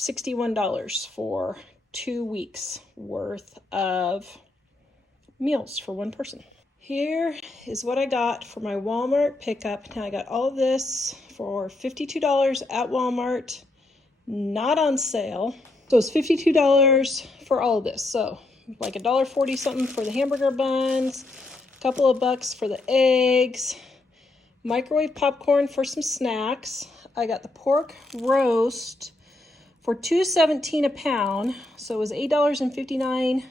$61 for 2 weeks worth of meals for one person. Here is what I got for my Walmart pickup. Now I got all of this for $52 at Walmart, not on sale. So it's $52 for all of this. So like $1.40 something for the hamburger buns, a couple of bucks for the eggs, microwave popcorn for some snacks. I got the pork roast for $2.17 a pound. So it was $8.59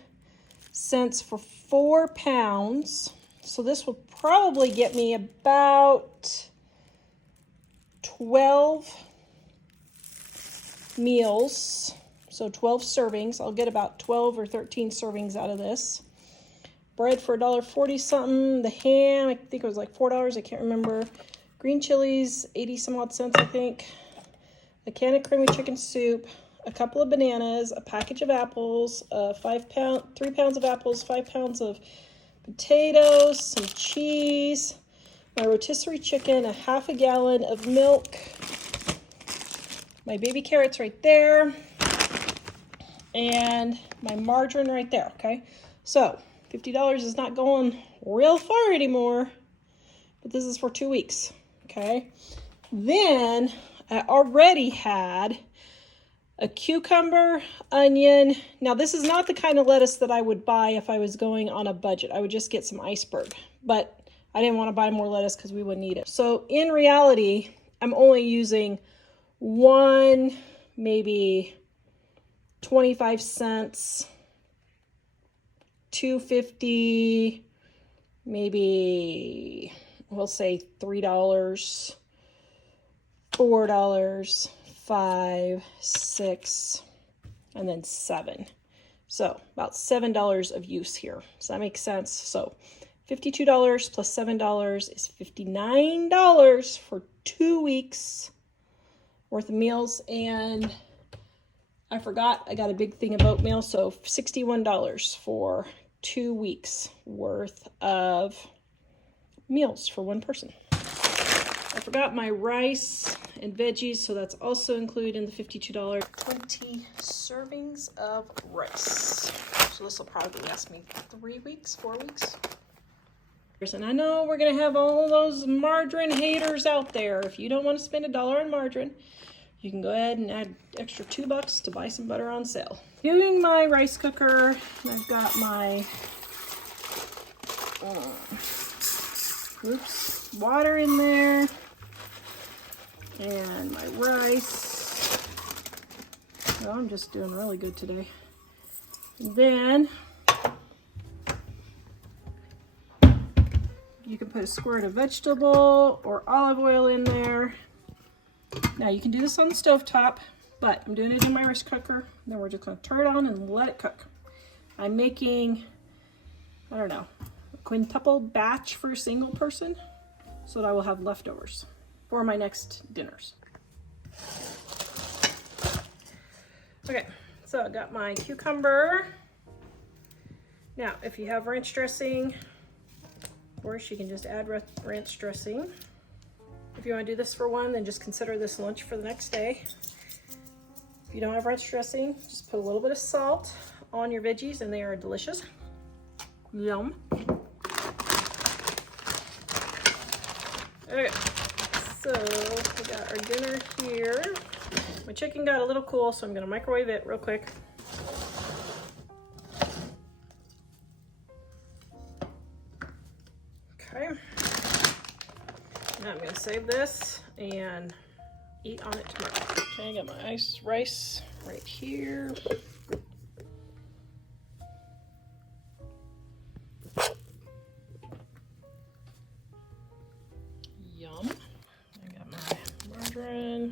for 4 pounds. So this will probably get me about 12 meals. So 12 servings. I'll get about 12 or 13 servings out of this. Bread for $1.40 something. The ham, I think it was like $4. I can't remember. Green chilies, 80 some odd cents, I think. A can of creamy chicken soup, a couple of bananas, a package of apples, 3 pounds of apples, 5 pounds of potatoes, some cheese, my rotisserie chicken, a half a gallon of milk, my baby carrots right there, and my margarine right there, okay? So $50 is not going real far anymore, but this is for 2 weeks, okay? Then I already had a cucumber, onion. Now this is not the kind of lettuce that I would buy if I was going on a budget. I would just get some iceberg, but I didn't want to buy more lettuce because we wouldn't eat it. So in reality, I'm only using one, maybe 25 cents, $2.50, maybe we'll say $3, $4, $5, $6, and then $7. So about $7 of use here. Does that make sense? So $52 plus $7 is $59 for 2 weeks worth of meals. And I forgot, I got a big thing of oatmeal. So $61 for 2 weeks worth of meals for one person. I forgot my rice and veggies, so that's also included in the $52. 20 servings of rice. So this will probably last me 3 weeks, 4 weeks. And I know we're going to have all those margarine haters out there. If you don't want to spend $1 on margarine, you can go ahead and add extra $2 to buy some butter on sale. Doing my rice cooker, I've got my water in there. And my rice. Well, I'm just doing really good today. And then you can put a squirt of vegetable or olive oil in there. Now you can do this on the stovetop, but I'm doing it in my rice cooker. Then we're just going to turn it on and let it cook. I'm making, I don't know, a quintuple batch for a single person so that I will have leftovers for my next dinners. Okay, so I got my cucumber. Now, if you have ranch dressing, of course you can just add ranch dressing. If you want to do this for one, then just consider this lunch for the next day. If you don't have ranch dressing, just put a little bit of salt on your veggies and they are delicious. Yum. Okay. So we got our dinner here. My chicken got a little cool, so I'm going to microwave it real quick. Okay. Now I'm going to save this and eat on it tomorrow. Okay, I got my rice right here. Yum. Margarine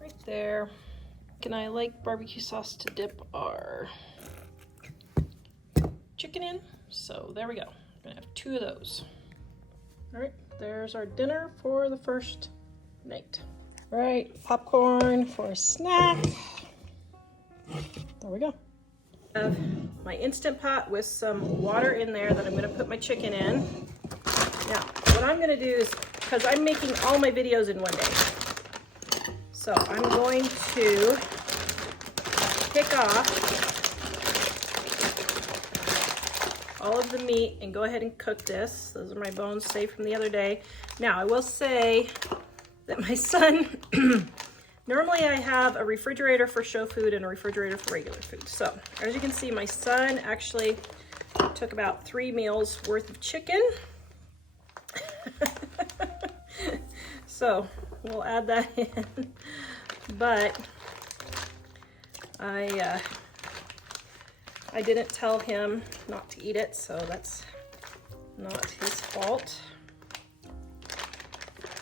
right there. And I like barbecue sauce to dip our chicken in. So there we go. I'm gonna have 2 of those. All right, there's our dinner for the first night. All right, popcorn for a snack. There we go. I have my Instant Pot with some water in there that I'm gonna put my chicken in. Now, what I'm gonna do is, because I'm making all my videos in one day, So I'm going to pick off all of the meat and go ahead and cook this. Those are my bones saved from the other day. Now I will say that my son, normally I have a refrigerator for show food and a refrigerator for regular food. So as you can see, my son actually took about 3 meals worth of chicken. So we'll add that in. But I didn't tell him not to eat it, so that's not his fault.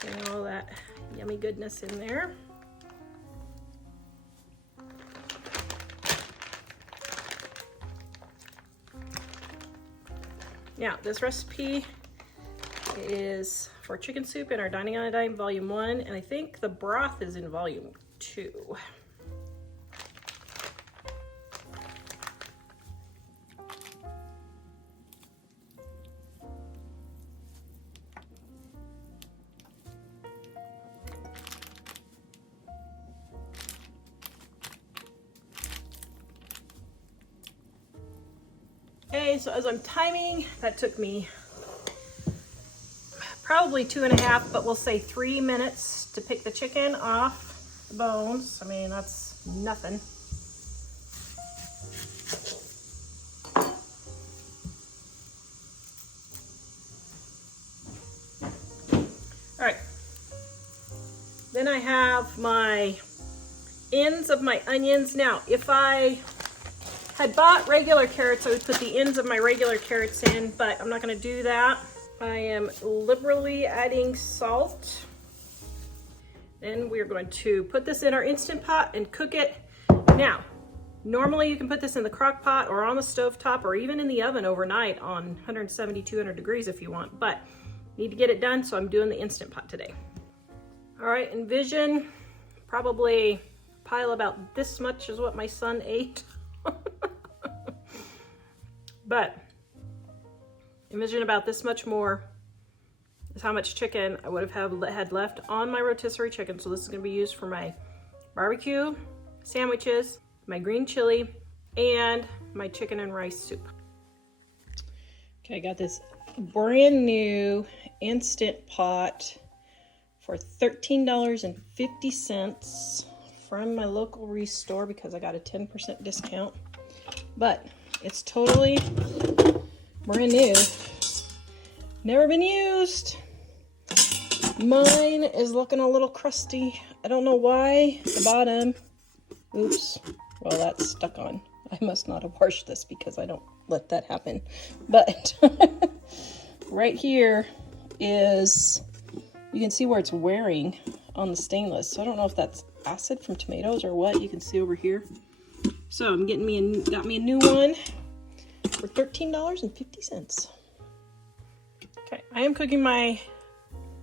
Getting all that yummy goodness in there. Now, this recipe is for chicken soup in our Dining on a Dime Volume 1, and I think the broth is in Volume 2. Okay, so as I'm timing, that took me probably 2.5, but we'll say 3 minutes to pick the chicken off the bones. I mean, that's nothing. All right. Then I have my ends of my onions. Now, if I had bought regular carrots, I would put the ends of my regular carrots in, but I'm not going to do that. I am liberally adding salt. Then we're going to put this in our Instant Pot and cook it. Now, normally you can put this in the crock pot or on the stove top or even in the oven overnight on 170, 200 degrees if you want, but need to get it done, so I'm doing the Instant Pot today. All right, envision probably a pile about this much is what my son ate. But envision about this much more is how much chicken I would have had left on my rotisserie chicken. So this is going to be used for my barbecue sandwiches, my green chili, and my chicken and rice soup. Okay, I got this brand new Instant Pot for $13.50 from my local Restore because I got a 10% discount. But it's totally brand new. Never been used. Mine is looking a little crusty. I don't know why. The bottom. Oops. Well, that's stuck on. I must not have washed this because I don't let that happen. But right here is, you can see where it's wearing on the stainless. So I don't know if that's acid from tomatoes or what. You can see over here. So I'm got me a new one for $13.50. Okay, I am cooking my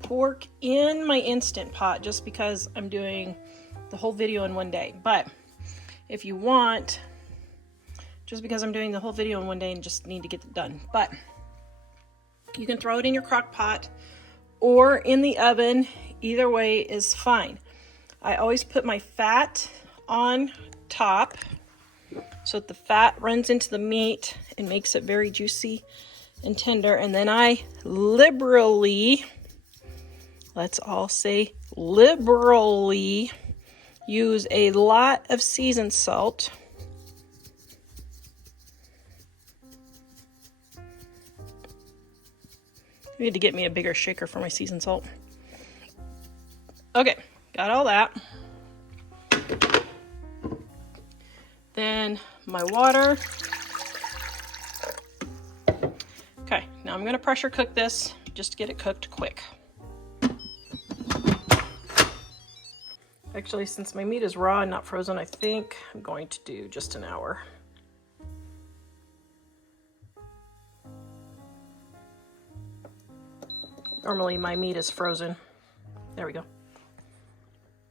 pork in my Instant Pot just because I'm doing the whole video in one day. But if you want, just because I'm doing the whole video in one day and just need to get it done. But you can throw it in your crock pot or in the oven. Either way is fine. I always put my fat on top so that the fat runs into the meat and makes it very juicy and tender. And then I liberally, let's all say liberally, use a lot of seasoned salt. I need to get me a bigger shaker for my seasoned salt. Okay, got all that. Then my water. Okay, now I'm going to pressure cook this just to get it cooked quick. Actually, since my meat is raw and not frozen, I think I'm going to do just an hour. Normally my meat is frozen. There we go.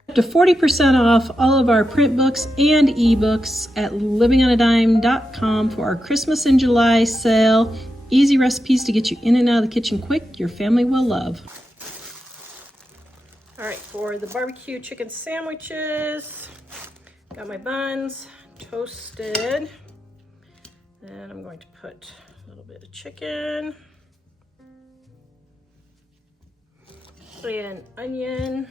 Up to 40% off all of our print books and ebooks at livingonadime.com for our Christmas in July sale. Easy recipes to get you in and out of the kitchen quick, your family will love. All right, for the barbecue chicken sandwiches, got my buns toasted. Then I'm going to put a little bit of chicken and onion.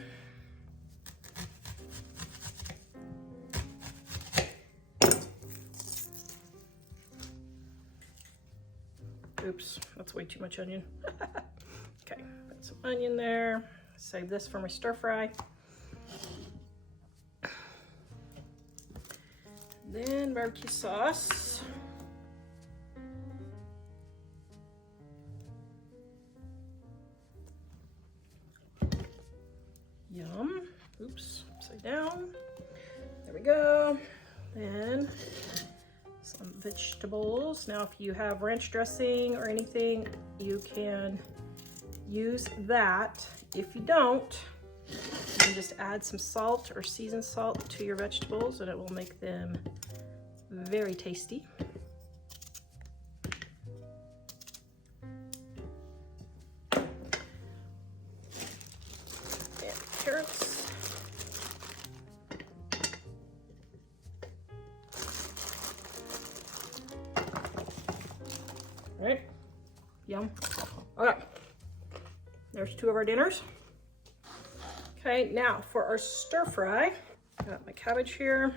Oops, that's way too much onion. Okay, put some onion there. Save this for my stir fry. Then barbecue sauce. Yum. Oops, upside down. There we go. Then some vegetables. Now, if you have ranch dressing or anything, you can use that. If you don't, you can just add some salt or seasoned salt to your vegetables and it will make them very tasty. And carrots. All right, yum. Okay, there's 2 of our dinners. Okay, now for our stir fry, got my cabbage here.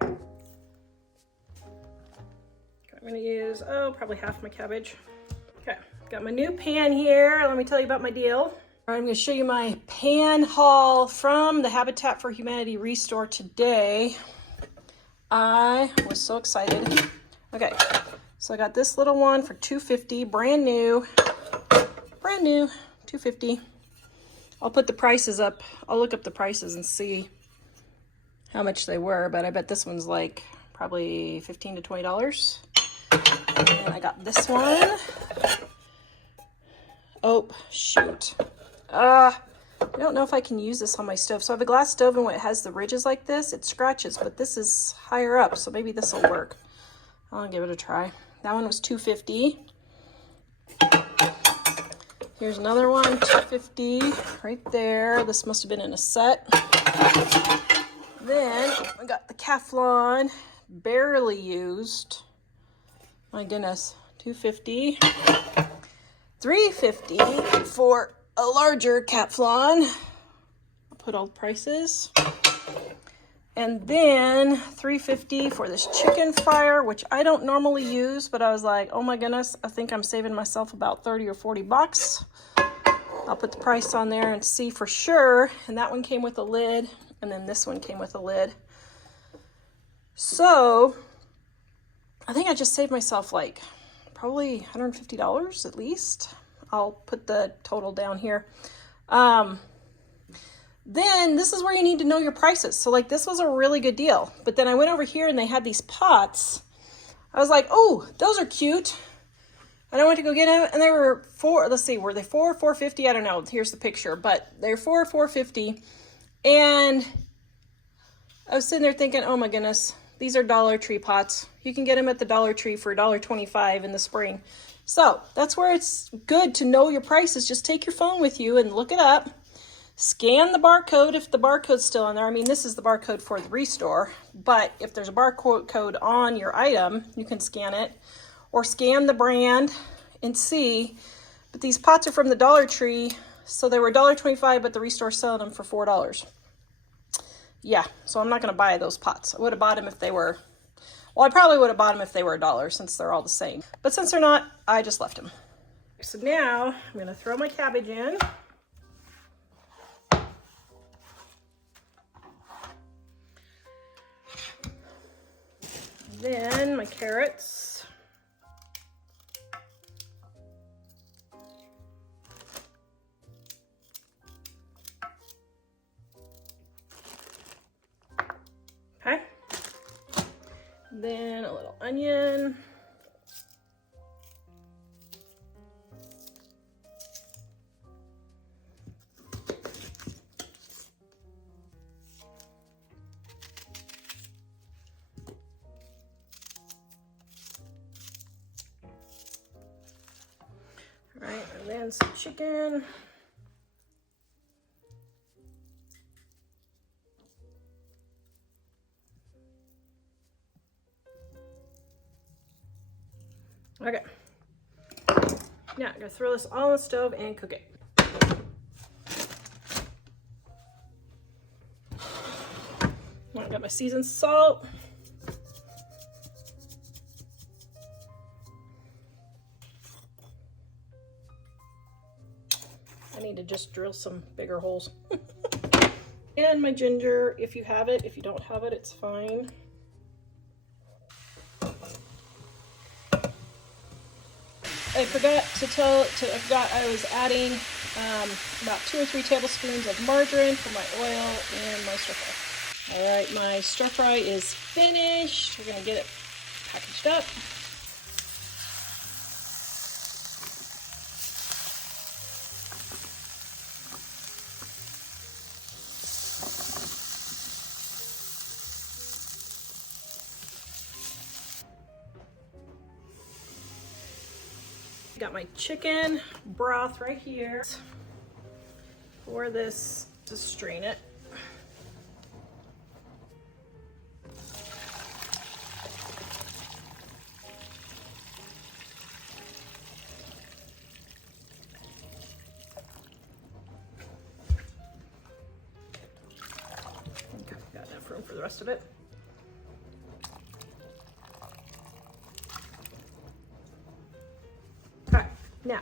I'm gonna use, probably half my cabbage. Okay, got my new pan here. Let me tell you about my deal. All right, I'm gonna show you my pan haul from the Habitat for Humanity Restore today. I was so excited. Okay, so I got this little one for $2.50, brand new, $2.50. I'll put the prices up. I'll look up the prices and see how much they were, but I bet this one's like probably $15 to $20. And I got this one. Oh, shoot. I don't know if I can use this on my stove. So I have a glass stove, and when it has the ridges like this, it scratches, but this is higher up, so maybe this will work. I'll give it a try. That one was $2.50. Here's another one, $2.50, right there. This must have been in a set. Then I got the Calphalon, barely used. My goodness, $2.50. $3.50 for a larger Calphalon. I'll put all the prices. And then $3.50 for this chicken fire, which I don't normally use, but I was like, oh my goodness, I think I'm saving myself about 30 or 40 bucks. I'll put the price on there and see for sure. And that one came with a lid, and then this one came with a lid. So I think I just saved myself like probably $150 at least. I'll put the total down here. Then this is where you need to know your prices. So like this was a really good deal. But then I went over here and they had these pots. I was like, oh, those are cute. And I went to go get them and they were let's see, were they $4.50? I don't know. Here's the picture, but they're $4.50. And I was sitting there thinking, oh my goodness, these are Dollar Tree pots. You can get them at the Dollar Tree for $1.25 in the spring. So that's where it's good to know your prices. Just take your phone with you and look it up. Scan the barcode if the barcode's still in there. I mean, this is the barcode for the Restore, but if there's a barcode on your item, you can scan it or scan the brand and see. But these pots are from the Dollar Tree, so they were $1.25, but the Restore's selling them for $4. Yeah, so I'm not going to buy those pots. I would have bought them if they were, well, I probably would have bought them if they were $1 since they're all the same. But since they're not, I just left them. So now I'm going to throw my cabbage in. Then my carrots. Okay. Then a little onion. then some chicken. Okay. Now I'm gonna throw this all on the stove and cook it. I got my seasoned salt. I need to just drill some bigger holes. And my ginger, if you have it. If you don't have it, it's fine. I forgot I was adding about 2 or 3 tablespoons of margarine for my oil and my stir fry. All right, my stir fry is finished. We're gonna get it packaged up. Got my chicken broth right here. Pour this to strain it. Okay, got enough room for the rest of it. Now,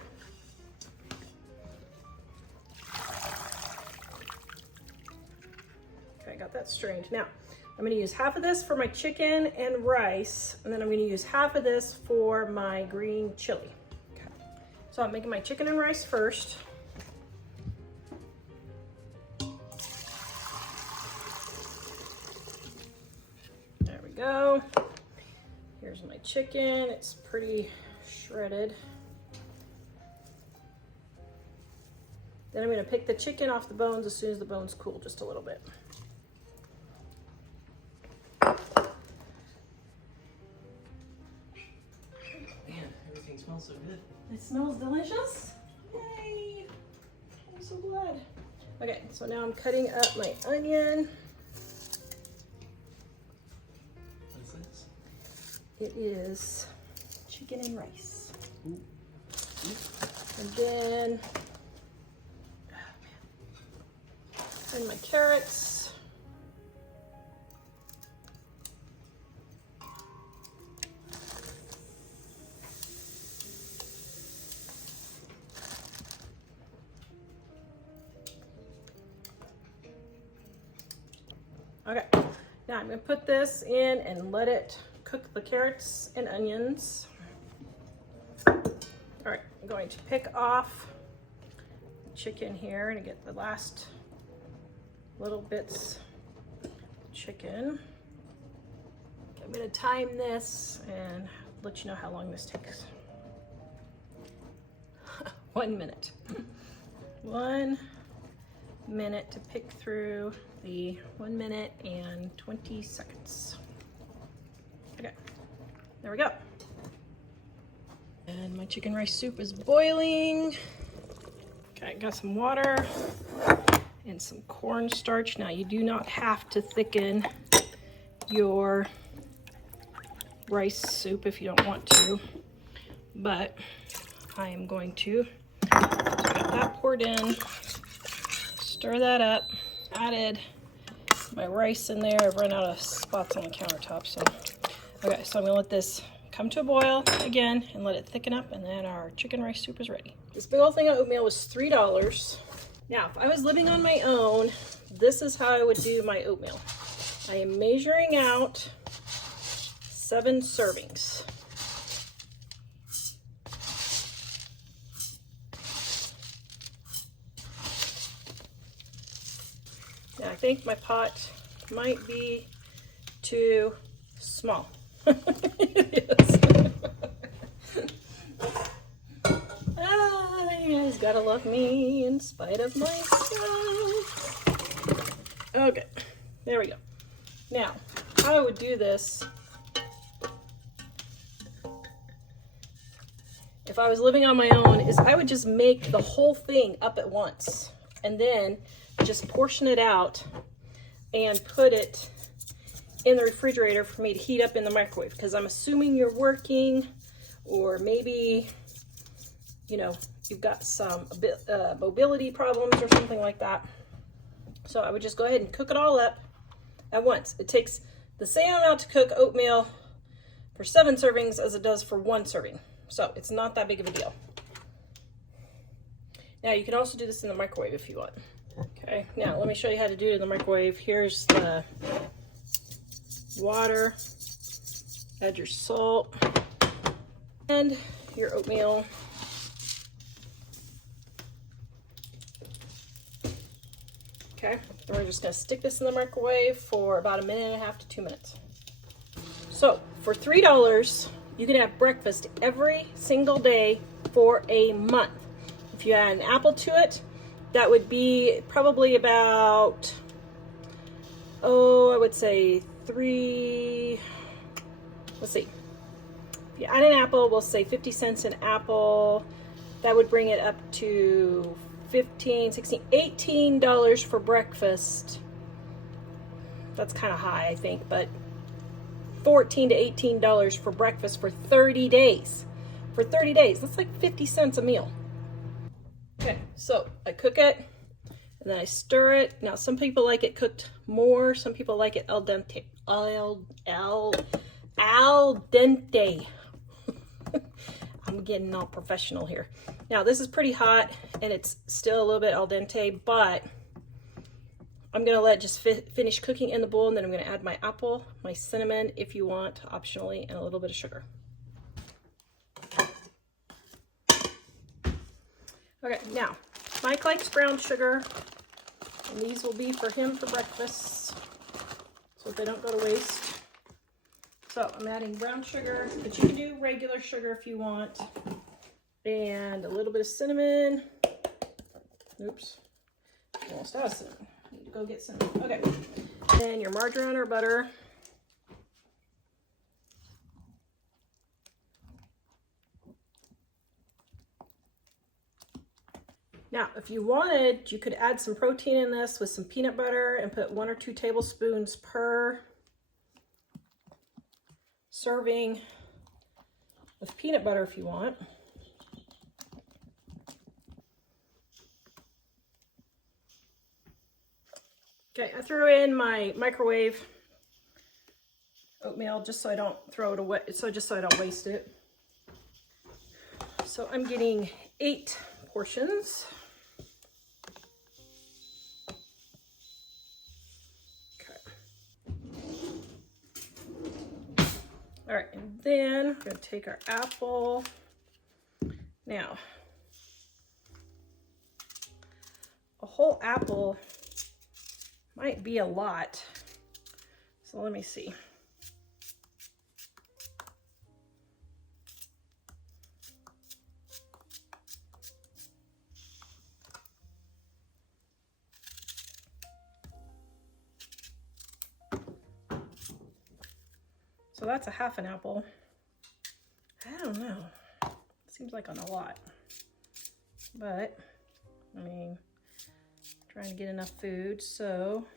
okay, I got that strained. Now, I'm going to use half of this for my chicken and rice, and then I'm going to use half of this for my green chili. Okay. So I'm making my chicken and rice first. There we go. Here's my chicken. It's pretty shredded. Then I'm going to pick the chicken off the bones as soon as the bones cool just a little bit. Man, everything smells so good. It smells delicious. Yay! I'm so glad. Okay, so now I'm cutting up my onion. What's this? It is chicken and rice. Ooh. And then and my carrots. Okay, now I'm going to put this in and let it cook the carrots and onions. All right, I'm going to pick off the chicken here and get the last little bits of chicken. I'm going to time this and let you know how long this takes. 1 minute. 1 minute to pick through the 1 minute and 20 seconds. Okay, there we go. And my chicken rice soup is boiling. Okay, got some water and some cornstarch. Now you do not have to thicken your rice soup if you don't want to, but I am going to. So I got that poured in, stir that up, added my rice in there. I've run out of spots on the countertop, so okay, so I'm gonna let this come to a boil again and let it thicken up, and then our chicken rice soup is ready. This big old thing of oatmeal was $3. Now, if I was living on my own, this is how I would do my oatmeal. I am measuring out 7 servings. Now, I think my pot might be too small. It is. You guys gotta love me in spite of myself. Okay, there we go. Now, how I would do this if I was living on my own, is I would just make the whole thing up at once and then just portion it out and put it in the refrigerator for me to heat up in the microwave, because I'm assuming you're working, or maybe, you know, you've got some mobility problems or something like that. So I would just go ahead and cook it all up at once. It takes the same amount to cook oatmeal for 7 servings as it does for 1 serving. So it's not that big of a deal. Now you can also do this in the microwave if you want. Okay, now let me show you how to do it in the microwave. Here's the water, add your salt and your oatmeal. Okay, and we're just gonna stick this in the microwave for about 1.5 to 2 minutes. So for $3, you can have breakfast every single day for a month. If you add an apple to it, that would be probably about, I would say let's see. If you add an apple, we'll say 50 cents an apple. That would bring it up to $15, $16, $18 for breakfast. That's kind of high, I think, but $14 to $18 for breakfast for 30 days. For 30 days, that's like 50 cents a meal. Okay, so I cook it and then I stir it. Now, some people like it cooked more. Some people like it al dente. Al dente. I'm getting all professional here. Now, this is pretty hot and it's still a little bit al dente, but I'm gonna let it just finish cooking in the bowl, and then I'm gonna add my apple, my cinnamon, if you want, optionally, and a little bit of sugar. Okay, now, Mike likes brown sugar, and these will be for him for breakfast, so they don't go to waste. So I'm adding brown sugar, but you can do regular sugar if you want, and a little bit of cinnamon. Oops, almost out of cinnamon. Need to go get some. Okay, then your margarine or butter. Now, if you wanted, you could add some protein in this with some peanut butter and put 1 or 2 tablespoons per serving of peanut butter if you want. Okay, I threw in my microwave oatmeal just so I don't throw it away, just so I don't waste it. So I'm getting 8 portions. All right, and then we're gonna take our apple. Now, a whole apple might be a lot, so let me see. So that's a half an apple. I don't know. Seems like a lot. But, I mean, trying to get enough food, so.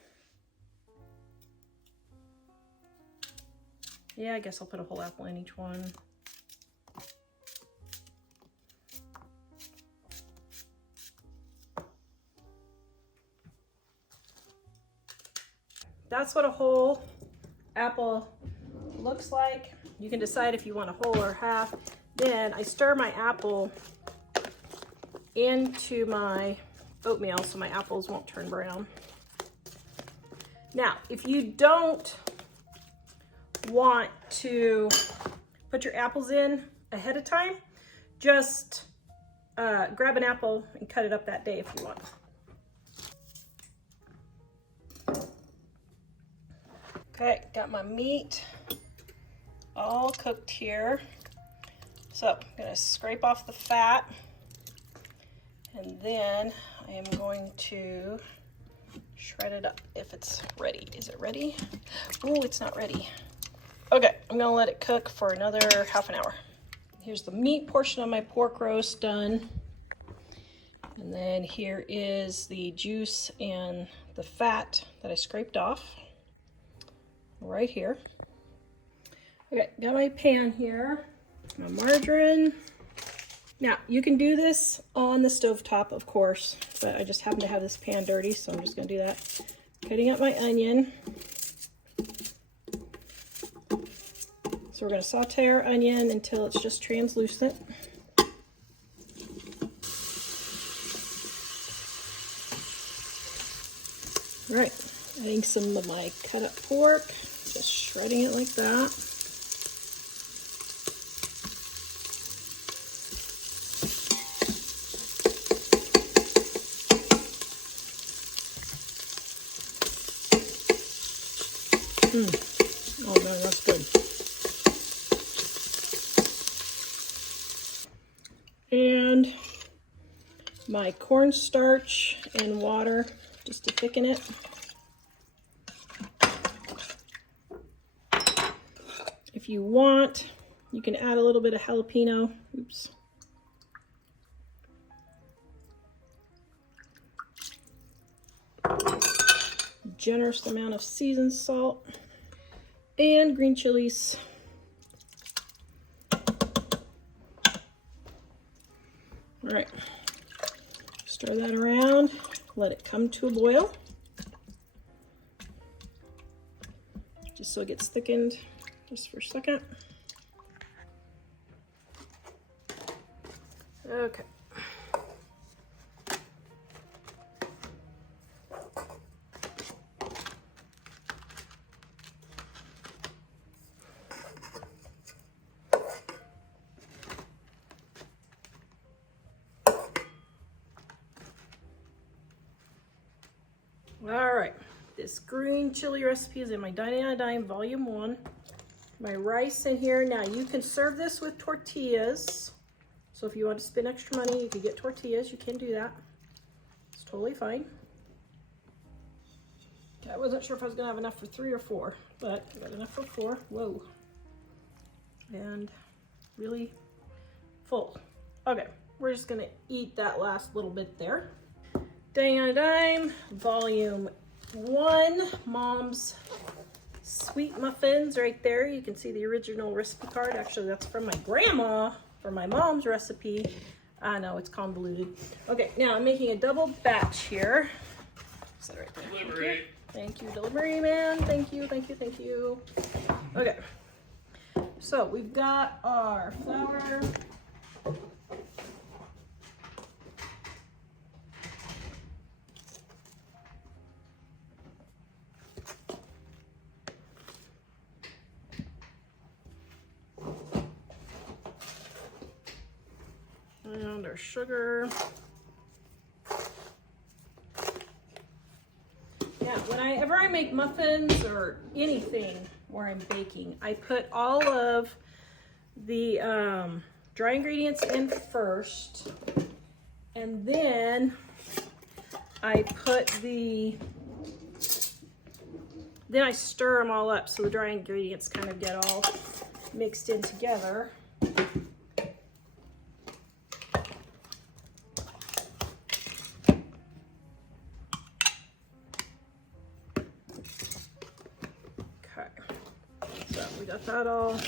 Yeah, I guess I'll put a whole apple in each one. That's what a whole apple looks like. You can decide if you want a whole or half. Then I stir my apple into my oatmeal so my apples won't turn brown. Now, if you don't want to put your apples in ahead of time, just grab an apple and cut it up that day if you want. Okay, got my meat all cooked here. So I'm gonna scrape off the fat, and then I am going to shred it up if it's ready. Is it ready? Oh, it's not ready. Okay, I'm gonna let it cook for another half an hour. here's the meat portion of my pork roast done. And then here is the juice and the fat that I scraped off right here. Okay, got my pan here, my margarine. Now, you can do this on the stovetop, of course, but I just happen to have this pan dirty, so I'm just gonna do that. Cutting up my onion. So we're gonna saute our onion until it's just translucent. All right, adding some of my cut up pork, just shredding it like that. Oh man, that's good. And my cornstarch and water just to thicken it. If you want, you can add a little bit of jalapeno. Oops. Generous amount of seasoned salt and green chilies. All right, stir that around, let it come to a boil, just so it gets thickened just for a second. Okay. All right, this green chili recipe is in my Dining on a Dime Volume 1. My rice in here. Now you can serve this with tortillas. So if you want to spend extra money, you can get tortillas, you can do that. It's totally fine. I wasn't sure if I was gonna have enough for 3 or 4, but I got enough for 4. Whoa. And really full. Okay, we're just gonna eat that last little bit there. Dining on a Dime, Volume 1, Mom's Sweet Muffins right there. You can see the original recipe card. Actually, that's from my grandma for my mom's recipe. I know, it's convoluted. Okay, now I'm making a double batch here. Is that right there? Delivery. Thank you, delivery man. Thank you, thank you, thank you. Okay, so we've got our flour. And our sugar. Yeah, whenever I make muffins or anything where I'm baking, I put all of the dry ingredients in first, and then I then I stir them all up so the dry ingredients kind of get all mixed in together. We got that all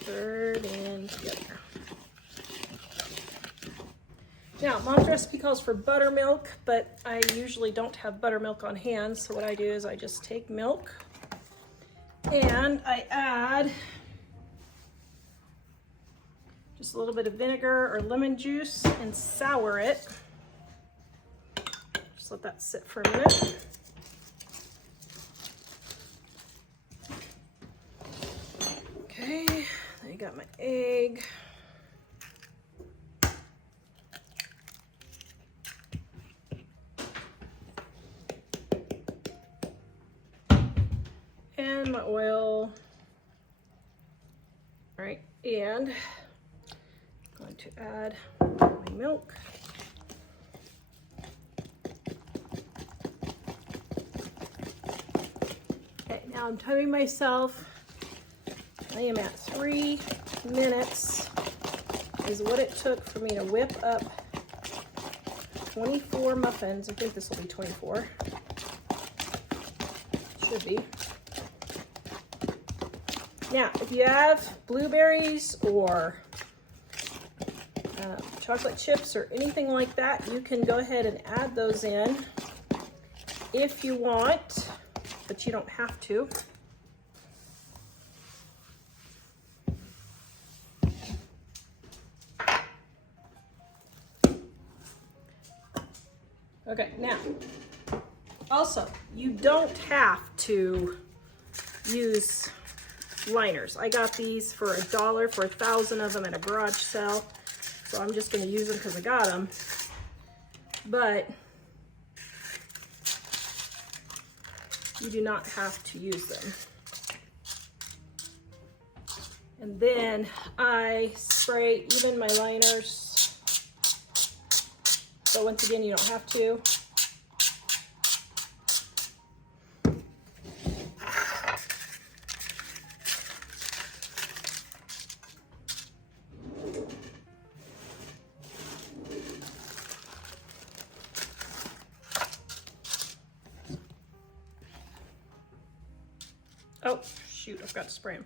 stirred in together. Now, Mom's recipe calls for buttermilk, but I usually don't have buttermilk on hand, so what I do is I just take milk and I add just a little bit of vinegar or lemon juice and sour it. Just let that sit for a minute. Okay, I got my egg. And my oil. All right, and I'm going to add my milk. Okay, now I'm timing myself. I am at 3 minutes is what it took for me to whip up 24 muffins. I think this will be 24. Should be. Now, if you have blueberries or chocolate chips or anything like that, you can go ahead and add those in if you want, but you don't have to. Okay, now, also, you don't have to use liners. I got these for $1 for 1,000 of them at a garage sale, so I'm just going to use them because I got them. But you do not have to use them. And then I spray even my liners. So once again, you don't have to. Oh, shoot, I forgot to spray them.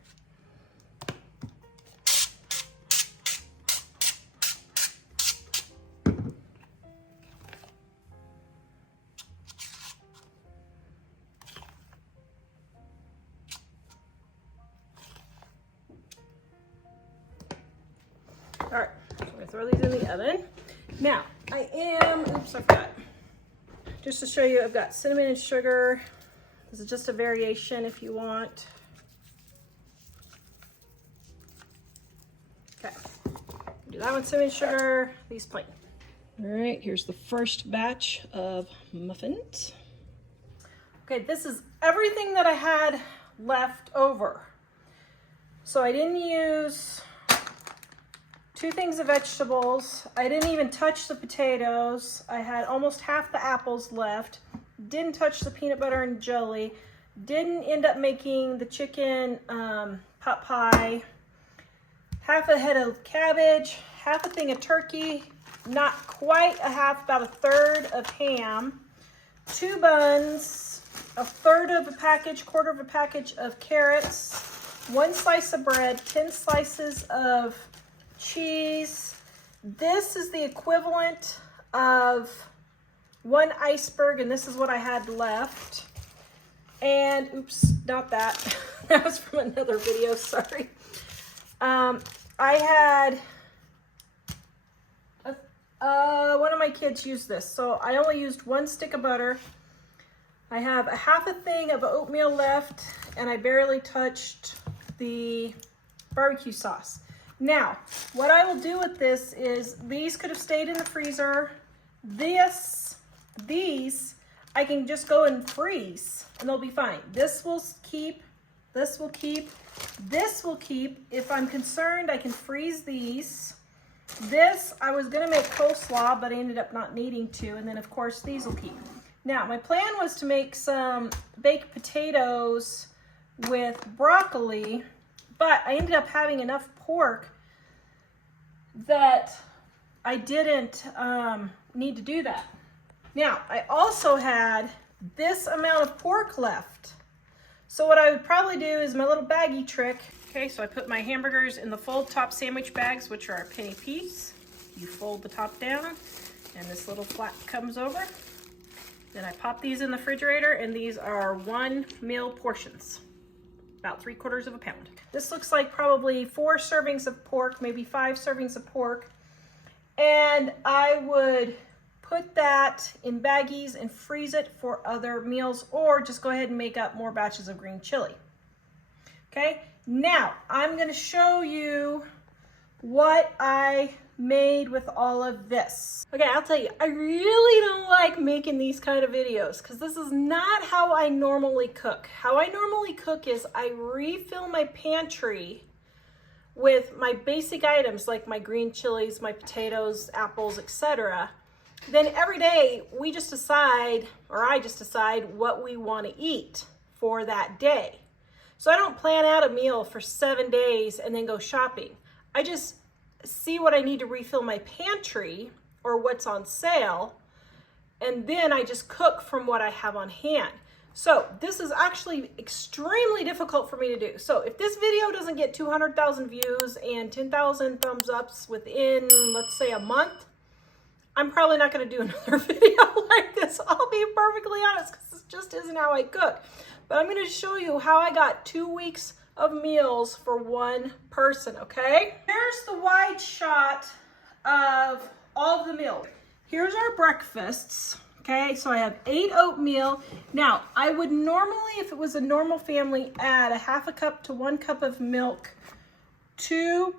All right, so I'm gonna throw these in the oven. Now, oops, I forgot. Just to show you, I've got cinnamon and sugar. This is just a variation if you want. Okay, do that one cinnamon sugar, these plain. All right, here's the first batch of muffins. Okay, this is everything that I had left over. So I didn't use 2 things of vegetables. I didn't even touch the potatoes. I had almost half the apples left. Didn't touch the peanut butter and jelly. Didn't end up making the chicken pot pie. Half a head of cabbage, half a thing of turkey, not quite a half, about a third of ham, 2 buns, a third of a package, quarter of a package of carrots, 1 slice of bread, 10 slices of cheese. This is the equivalent of 1 iceberg, and this is what I had left. And oops, not that. That was from another video, sorry. I had one of my kids used this, so I only used 1 stick of butter. I have a half a thing of oatmeal left, and I barely touched the barbecue sauce. Now, what I will do with this is, these could have stayed in the freezer. These, I can just go and freeze, and they'll be fine. This will keep, this will keep, this will keep. If I'm concerned, I can freeze these. This, I was gonna make coleslaw, but I ended up not needing to, and then of course these will keep. Now, my plan was to make some baked potatoes with broccoli, but I ended up having enough pork that I didn't need to do that. Now, I also had this amount of pork left. So what I would probably do is my little baggie trick. Okay, so I put my hamburgers in the fold top sandwich bags, which are a penny piece. You fold the top down, and this little flap comes over. Then I pop these in the refrigerator, and these are 1 meal portions, about 3/4 of a pound. This looks like probably 4 servings of pork, maybe 5 servings of pork. And I would put that in baggies and freeze it for other meals, or just go ahead and make up more batches of green chili. Okay, now I'm gonna show you what I made with all of this. Okay, I'll tell you, I really don't like making these kind of videos because this is not how I normally cook. How I normally cook is I refill my pantry with my basic items like my green chilies, my potatoes, apples, etc. Then every day we just decide, or I just decide, what we want to eat for that day. So I don't plan out a meal for 7 days and then go shopping. I just see what I need to refill my pantry or what's on sale, and then I just cook from what I have on hand. So this is actually extremely difficult for me to do. So if this video doesn't get 200,000 views and 10,000 thumbs ups within, let's say, a month, I'm probably not going to do another video like this. I'll be perfectly honest, because this just isn't how I cook. But I'm going to show you how I got 2 weeks of meals for one person, okay? Here's the wide shot of all of the meals. Here's our breakfasts, okay? So I have 8 oatmeal. Now, I would normally, if it was a normal family, add a half a cup to 1 cup of milk to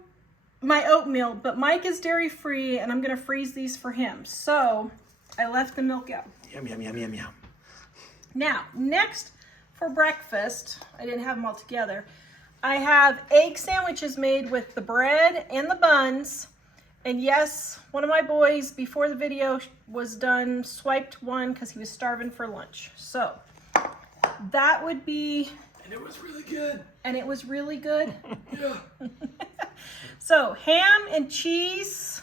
my oatmeal, but Mike is dairy free and I'm gonna freeze these for him. So I left the milk out. Yum, yum, yum, yum, yum. Now, next for breakfast, I didn't have them all together. I have egg sandwiches made with the bread and the buns. And yes, one of my boys, before the video was done, swiped one because he was starving for lunch. So that would be... And it was really good. And it was really good? Yeah. So ham and cheese,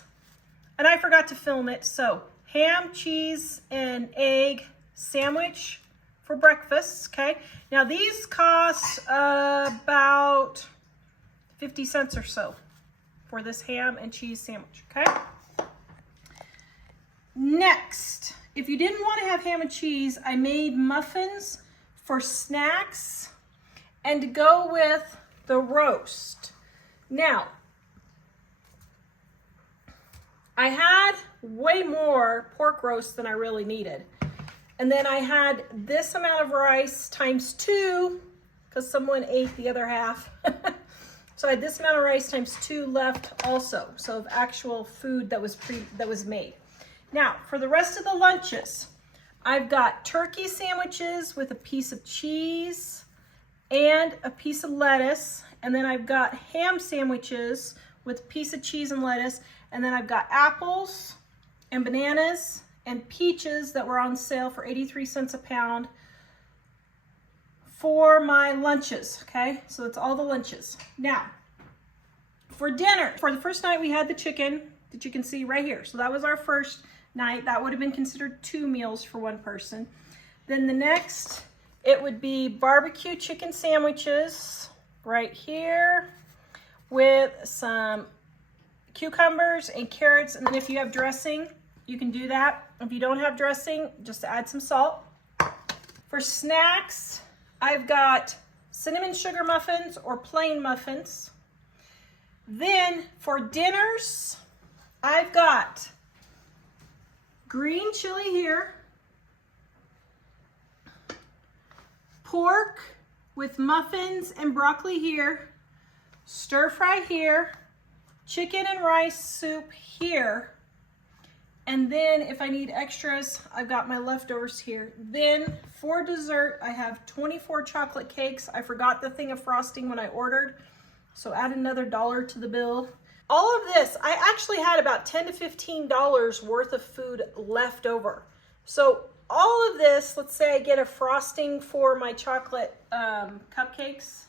and I forgot to film it. So ham, cheese, and egg sandwich for breakfast, okay? Now these cost about 50 cents or so for this ham and cheese sandwich, okay? Next, if you didn't want to have ham and cheese, I made muffins for snacks and to go with the roast. Now, I had way more pork roast than I really needed. And then I had this amount of rice times 2, because someone ate the other half. So I had this amount of rice times 2 left also, so of actual food that was made. Now, for the rest of the lunches, I've got turkey sandwiches with a piece of cheese and a piece of lettuce. And then I've got ham sandwiches with a piece of cheese and lettuce. And then I've got apples and bananas and peaches that were on sale for 83 cents a pound for my lunches, okay? So it's all the lunches. Now, for dinner, for the first night we had the chicken that you can see right here. So that was our first night. That would have been considered 2 meals for one person. Then the next, it would be barbecue chicken sandwiches right here with some cucumbers and carrots. And then if you have dressing, you can do that. If you don't have dressing, just add some salt. For snacks, I've got cinnamon sugar muffins or plain muffins. Then for dinners, I've got green chili here, pork with muffins and broccoli here, stir fry here, chicken and rice soup here, and then if I need extras, I've got my leftovers here. Then for dessert, I have 24 chocolate cakes. I forgot the thing of frosting when I ordered, so add another $1 to the bill. All of this, I actually had about $10 to $15 worth of food left over. So all of this, let's say I get a frosting for my chocolate cupcakes,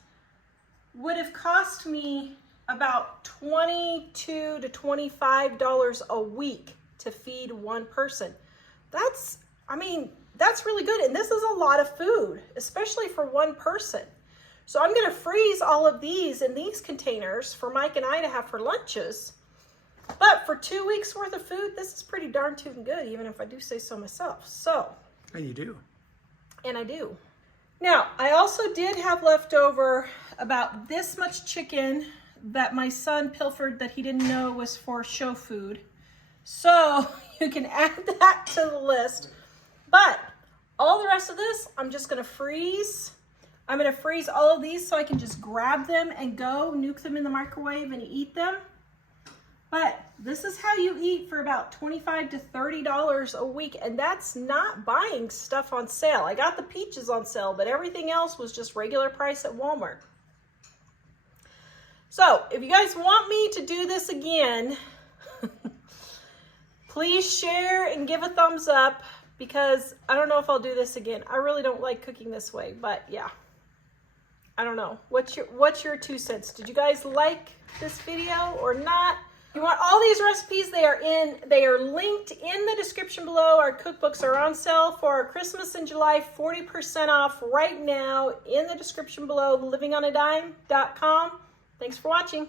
would have cost me about $22 to $25 a week to feed one person. That's really good. And this is a lot of food, especially for one person. So I'm gonna freeze all of these in these containers for Mike and I to have for lunches. But for 2 weeks worth of food, this is pretty darn tootin' good, even if I do say so myself. So. And you do. And I do. Now, I also did have leftover about this much chicken that my son pilfered that he didn't know was for show food. So you can add that to the list. But all the rest of this, I'm just gonna freeze. I'm gonna freeze all of these so I can just grab them and go, nuke them in the microwave and eat them. But this is how you eat for about $25 to $30 a week, and that's not buying stuff on sale. I got the peaches on sale, but everything else was just regular price at Walmart. So if you guys want me to do this again, please share and give a thumbs up, because I don't know if I'll do this again. I really don't like cooking this way, but yeah. I don't know. What's your 2 cents? Did you guys like this video or not? If you want all these recipes, they are linked in the description below. Our cookbooks are on sale for our Christmas in July, 40% off right now in the description below, livingonadime.com. Thanks for watching.